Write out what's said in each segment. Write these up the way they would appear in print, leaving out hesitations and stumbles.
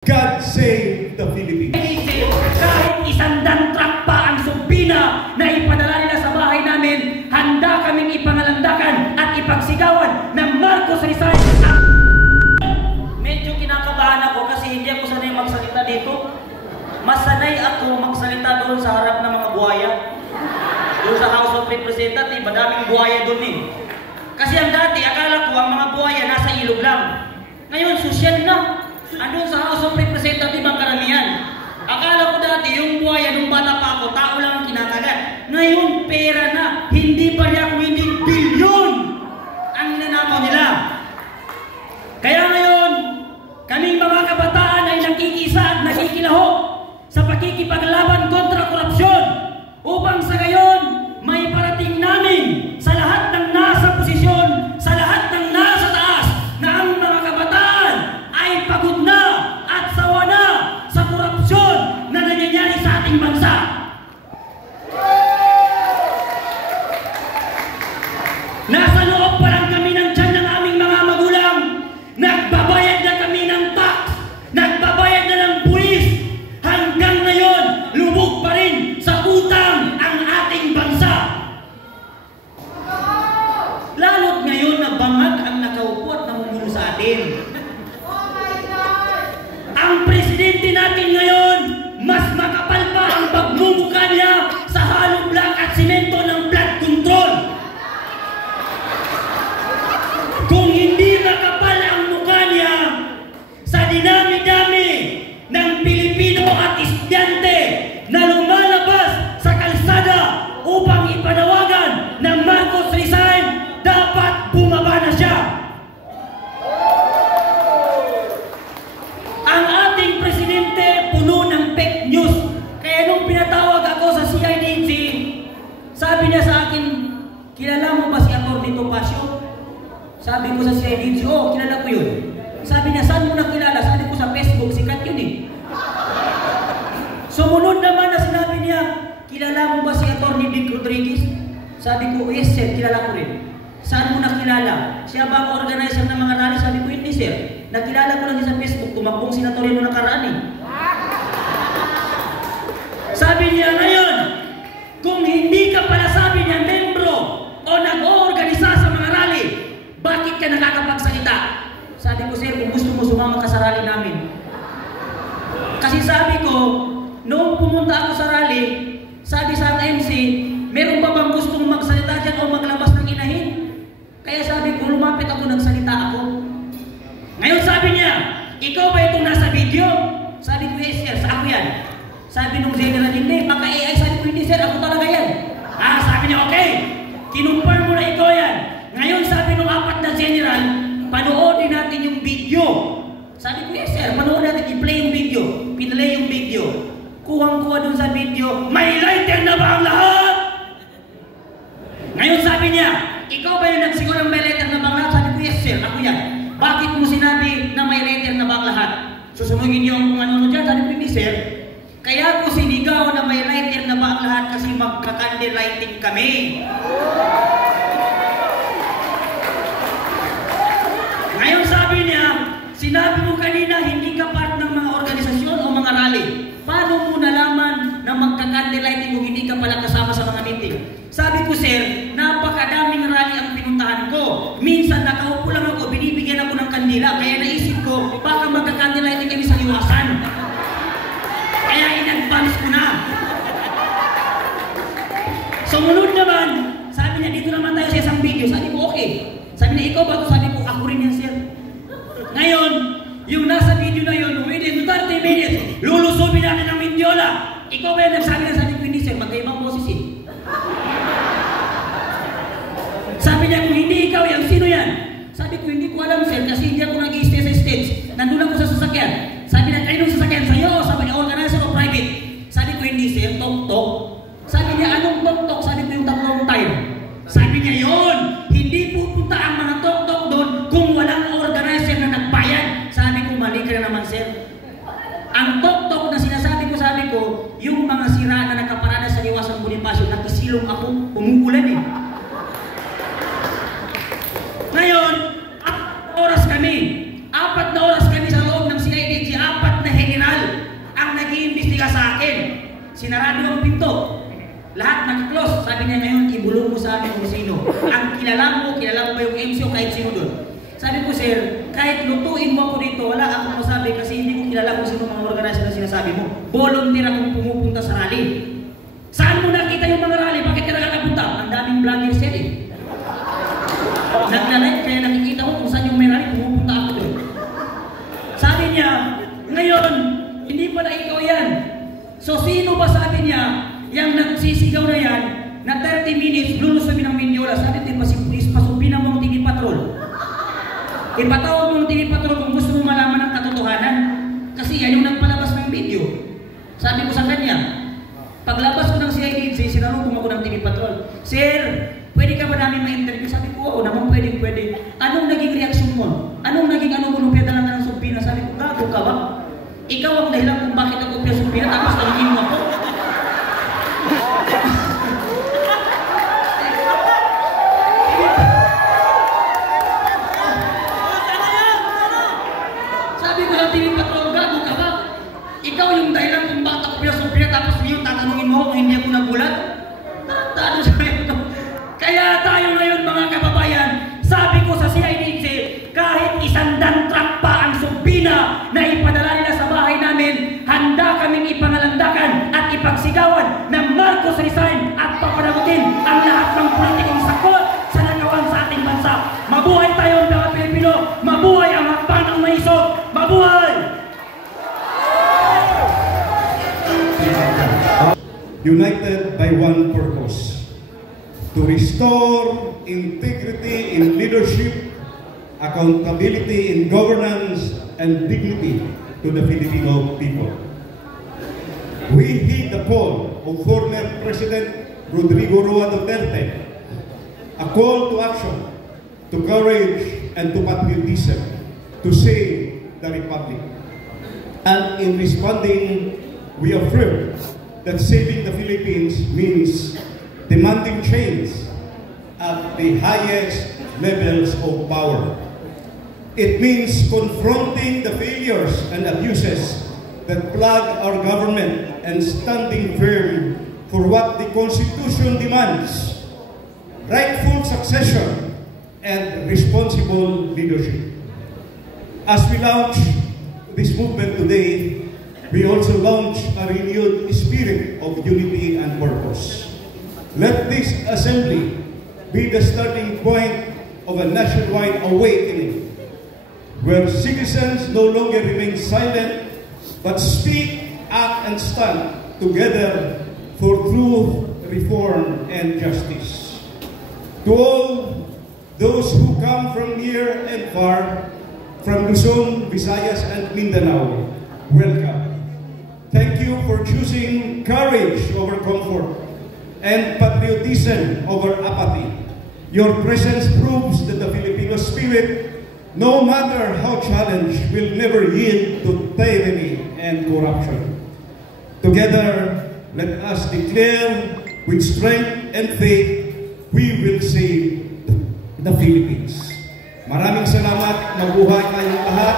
God save the Philippines. Kahit 100 truck pa ang sumpina na ipadala nila sa bahay namin, handa kaming ipangalandakan at ipagsigawan ng Marcos Rizal. Medyo kinakabahan ako kasi hindi ako sanay magsalita dito. Mas sanay ako magsalita doon sa harap ng mga buhaya. Doon sa House of Representatives, madaming buhaya doon eh. Kasi ang dati, akala ko ang mga buhaya nasa ilog lang. Ngayon, sosyal na. Andun sa House of Representatives ang karamihan. Akala ko dati, yung buhaya, nung bata pa ako, tao lang ang kinakagat. Ngayon, pera na. Hindi pa niya kung hindi bilyon ang ninanakaw nila. Kaya ngayon, kaming mga kabataan ay nakikisa at nakikilaho sa pakikipaglaban kontra korupsyon upang sa gayon, may parating namin sa lahat ng nasa posisyon, sa lahat ng nasa taas, na ang mga kabataan ay pagod na at sawa na sa korupsyon na nangyayari sa ating bansa. Nasa loob pa lang kami ng tiyan ng aming mga magulang, nagbabayad na kami ng tax, nagbabayad na ng buwis, hanggang ngayon, lubog pa rin sa utang ang ating bansa. Lalo't ngayon na bangag ang nakaupo at namumuno sa atin. Ang presidente natin ngayon, mas makapal pa ang pagmumukha niya sa hollow block at simento ng flood control. Kung hindi makapal ang mukha niya sa dinami-dami ng Pilipino at estudyante na lumalabas sa kalsada upang ipanawagan ng Marcos Rizal, dapat bumaba na siya. Ang ating presidente puno ng fake news. Kaya nung pinatawag ako sa CIDG, sabi niya sa akin, kilala mo ba si Atty. Topacio? Sabi ko sa CIDG, oh, kilala ko yun. Sabi niya, saan mo nakilala? Sabi ko sa Facebook, sikat yun eh. Sumunod naman na sinabi niya, kilala mo ba si Atty. Vic Rodriguez? Sabi ko, yes sir, kilala ko rin. Saan mo nakilala? Siya ba ang organizer ng mga rally? Sabi ko, hindi sir. Nakilala ko lang sa Facebook, tumakbong senatorya mo nakaraan eh. Sabi niya ngayon, kung hindi ka pala sabi niya membro o nag-oorganisa sa mga rally, bakit ka nakakapagsalita? Sabi ko, sir, kung gusto mo sumama ka sa rally namin. Kasi sabi ko, noong pumunta ako sa rally, sabi sa MC, meron ba bang gustong magsalita dyan o maglabas ng inahin? Kaya sabi ko, lumapit ako, nagsalita ako. Ngayon sabi niya, ikaw ba itong nasa video? Sabi ko, yes sir, sa ako yan. Sabi nung general, hindi, baka AI. Sabi ko, hindi sir, ako talaga yan. Sabi niya, okay, kinumpirm mo na ikaw yan. Ngayon sabi nung 4 na general, panoodin natin yung video. Sabi ko, yes sir, panoodin natin, i-play yung video. Pinlay yung video. Kuhang-kuha dun sa video, may lighter na ba ang lahat? Ngayon sabi niya, ikaw ba yung nagsiguro may lighter na ba ang lahat? Sabi ko, yes sir, ako yan. Bakit mo sinabi na may lighter na ba ang lahat? Susunugin niyo kung ano dyan? Sabi ko, hindi sir. Kaya ko sinigaw na may lighter na ba ang lahat kasi magka-candle lighting kami. Ngayon sabi niya, sinabi mo kanina hindi ka part ng mga organisasyon o mga rally. Paano mo nalaman na magka-candle lighting kung hindi ka pala kasama sa mga meeting? Sabi ko, sir, napakadaming rally ang pinuntahan ko. Minsan nakaupo lang ako, binibigyan ako ng kandila. Kaya naisip ko, baka magka-candle lighting kami sa liwasan. Kaya in-advance ko na. Sumunod naman, sabi niya, dito naman tayo sa isang video. Sabi ko, okay. Sabi niya, ikaw ba ito? Sabi ko, ako rin yan, sir. Ngayon, yung nasa video na yun, within 30 minutes, lulusubin natin ng Mindiola. Ikaw ba yan nagsabi na? Sabi ko, hindi, sir, magkaibang boses eh. Sabi niya, kung hindi ikaw yan, sino yan? Sabi ko, hindi ko alam, sir, kasi hindi ako nag-i-stay sa stage. Nandun ako sa sasakyan. Sabi niya, kayo nung sasakyan sa'yo? Sabi niya, organizer o private? Sabi ko, hindi, sir, tok-tok. Sabi niya, anong tok-tok? Sabi ko, yung tatlong time. Sabi niya, yun, hindi pupunta ang mga tok-tok doon kung walang organizer na nagbayad. Sabi ko, mali ka na naman, sir. Ang tok-tok na sinasabi ko, sabi ko, yung mga sira na nakaparada sa liwasang Bonifacio, nakisilong ako, umuulan eh. Ngayon, 4 oras kami sa loob ng CIDG, 4 na sinarado ang pinto. Lahat nag-close. Sabi niya ngayon, ibulong mo sa amin kung sino. Ang kilala mo ba yung MC o kahit sino doon? Sabi ko, sir, kahit lutuin mo ako dito, wala akong masabi kasi hindi ko kilala kung sino mga organisasyon na sinasabi mo. Volunteer akong pumupunta sa rally. Saan mo nakita yung mga rally? Bakit ka nakakapunta? Ang daming vloggers yan eh. Nagla-live kaya nakikita ko kung saan yung may rally, pumupunta ako doon. Sabi niya, ngayon, hindi pa na ikaw yan. So sino ba sabi niya, yung nagsisigaw na yan, na 30 minutes, lulusobin ng Mindiola, sabi niya, pasupin mo ang TV Patrol. Ipatawag mo ang TV Patrol kung gusto mo malaman ng katotohanan. Kasi yan yung nagpalabas ng video. Sabi ko sa kanya, paglabas ko ng CIDJ, sinarubong ako ng TV Patrol. Sir, pwede ka ba namin ma-interview? Sabi ko, oo naman, pwede. Anong naging reaksyon mo? Anong naging pinadala ka ng sumpina? Sabi ko, gago ka ba? Ikaw ang dahilan kung bakit ako pinasumpina, tapos tanungin mo ako. Sabi ko sa TV Patrol, gago ka ba? Ikaw yung dahilan kung bakit ako pinasumpina, tapos ngayon tatanungin mo ako kung hindi ako nagulat? Tado sa ito. Kaya tayo ngayon mga kababayan, sabi ko sa CIDJ, kahit 100 truck pa ang sumpina na ipadala nila sa bahay namin, handa kaming ipangalandakan at ipagsigawan na Marcos resign at papanagutin ang lahat ng politikong sakot sa nagawan sa ating bansa. Mabuhay tayo mga Pilipino! Mabuhay ang hakbang ng maisog! Mabuhay! United by one purpose: to restore integrity in leadership, accountability in governance, and dignity to the Filipino people. We heed the call of former President Rodrigo Roa Duterte, a call to action, to courage, and to patriotism to save the Republic. And in responding, we affirm that saving the Philippines means demanding change at the highest levels of power. It means confronting the failures and abuses that plague our government and standing firm for what the Constitution demands: rightful succession and responsible leadership. As we launch this movement today, we also launch a renewed spirit of unity and purpose. Let this assembly be the starting point of a nationwide awakening, where citizens no longer remain silent, but speak, act, and stand together for truth, reform, and justice. To all those who come from near and far, from Luzon, Visayas, and Mindanao, welcome. Thank you for choosing courage over comfort and patriotism over apathy. Your presence proves that the Filipino spirit, no matter how challenged, will never yield to tyranny and corruption. Together, let us declare with strength and faith, we will save the Philippines. Maraming salamat. Mabuhay tayong lahat.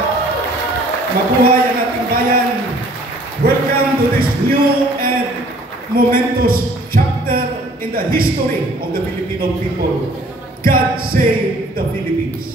Mabuhay ang ating bayan. Welcome to this new and momentous chapter in the history of the Filipino people. God save the Philippines.